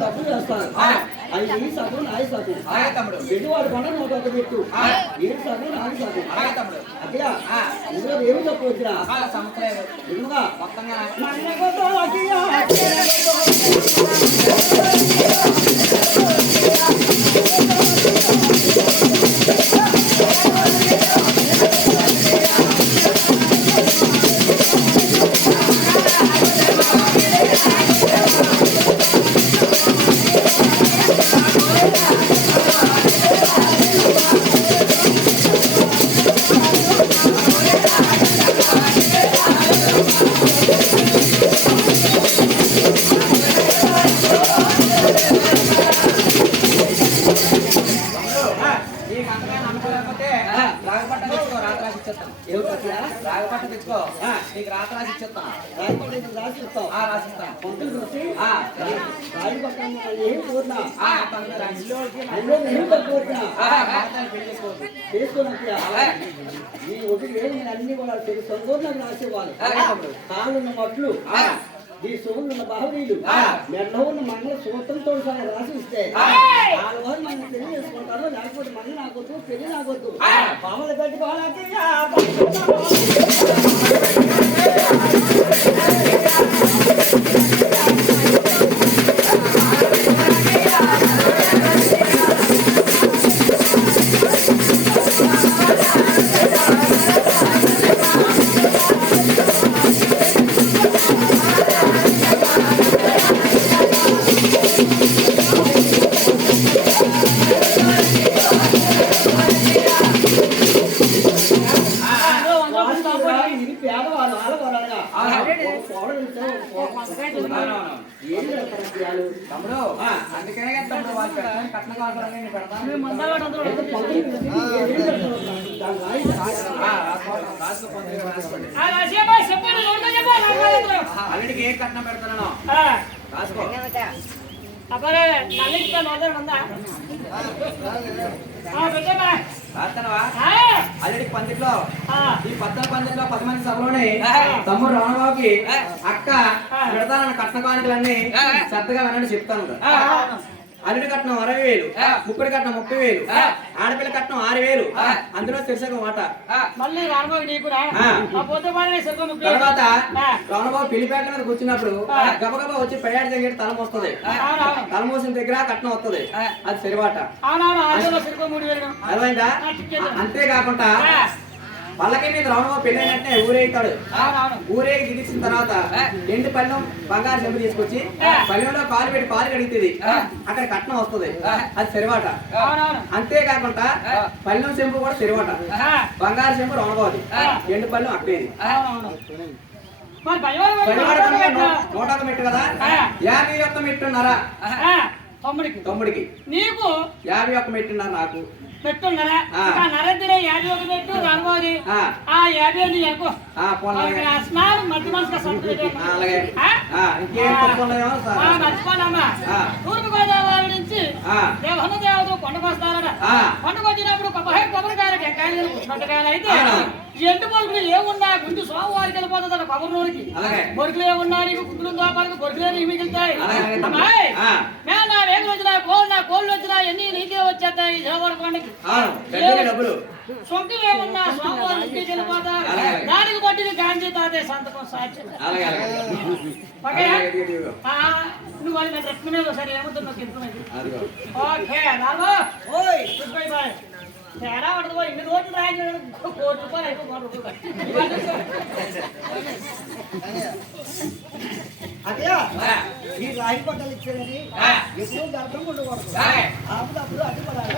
డబ్బులు వేస్తారు అవి ఈ సగం నాయి సగం పెట్టువాడు పడ నూట ఒక పెట్టు ఏడు సగం నాలుగు సగం అట్లా ఇందులో ఏమి తక్కువ వచ్చినా ఇదిగా అన్ని సంపూర్ణంగా రాసేవాళ్ళు కాళ్ళున్న మట్లు ఈ సోములున్న బాహులీలు మెడలో ఉన్న మంగళ సూత్రంతో రాసి ఇస్తే వాళ్ళ వారు మనం పెళ్లి చేసుకుంటారు లేకపోతే మంగళ నాకొద్దు పెళ్లి నాకొద్దు పాములు గట్టి ఏం పెడతారు పిల్లలు? తమ్ముడు అందుకనే కదా తమ్ముడు వాళ్ళు పెట్టాలని కట్న కావాలని నేను పెడతాను. ఏం పెడతారు? దాని రాయి అల్లుడికి ఏ కట్నం పెడతానో రాసుకో. రాస్తానవా? అల్లుడికి పందిట్లో ఈ పత్తల పందిట్లో 10 మంది సభలోనే తమ్ముడు రామబాబుకి అక్క పెడతానన్న కట్న కానుకలన్నీ శ్రద్ధగా వినండి చెప్తాను. అల్లుడి కట్నం 60,000, ముక్కుడి కట్నం 30,000, ఆడపిల్ల కట్నం 6,000, అందులో శీర్షకం మాట. తర్వాత రామబాబు పెళ్లిపేట మీద కూర్చున్నప్పుడు గబగబా వచ్చి పెళ్ళాడి దగ్గర తల మోస్తుంది. తల మోసిన దగ్గర కట్నం వస్తుంది, అది సరివాట. అర్థమైందా? అంతేకాకుండా పల్లకి మీద రావణబాబు పెళ్ళైనట్టే ఊరేగుతాడు. ఊరేగి దిగిసిన తర్వాత ఎండు పళ్ళెం బంగారు చెంపు తీసుకొచ్చి పళ్ళెంలో కాలు పెట్టి కాలు కడుగుతుంది, అక్కడ కట్నం వస్తుంది, అది సెరివాట. అంతేకాకుండా పళ్ళెం చెంపు కూడా సెరివాట. బంగారు చెంపు రావణబాబు, ఎండు పళ్ళెం అక్కడేది. 101 మెట్టు కదా, 51 మెట్టున్నారా తమ్ముడికి, నీకు 51 మెట్టున్నారు, నాకు పెట్టున్నారా? నరేంద్ర 51 పెట్టు రానుకోది. 50 అనుకో స్నానం మధ్య మనసుగా మర్చిపోనమ్మా. తూర్పు గోదావరి నుంచి దేవత కొండకు వస్తారట. కొండకు వచ్చినప్పుడు కొబ్బరికాయలు టెంకాయలు పుష్పకాయలు అయితే ఎండు బొరుకులు ఏమున్నా గుండు సోమవారికి వెళ్ళిపోతుందట. కొబ్బరిలోనికి బొరుకులు ఏమున్నా నీకు గుండులు దోపాలకు బొరుకులే నీకు మిగులుతాయి. నా వేగులు వచ్చినా నా కోళ్ళు వచ్చినా ఎన్ని నీకే వచ్చేస్తాయి. దేవవాడ కొండకి సొంతం ఏమున్నా సోమవారికి వెళ్ళిపోతా. దానికి బట్టి గాంధీ తాతే సంతకం సాధ్యం. నువ్వు వాళ్ళు నేను రెట్టుకునేది సరే ఏముంటుంది తింటున్నది. ఓకే రాబో బాయ్. తేడా పడదు. ఇన్ని రోజులు రాయి ₹1 అయిపో అదే ఈ రాయి పట్టాలు ఇచ్చేదని ఎప్పుడు అర్థం ఉండకూడదు. అప్పుడు అడ్డుపడాలి.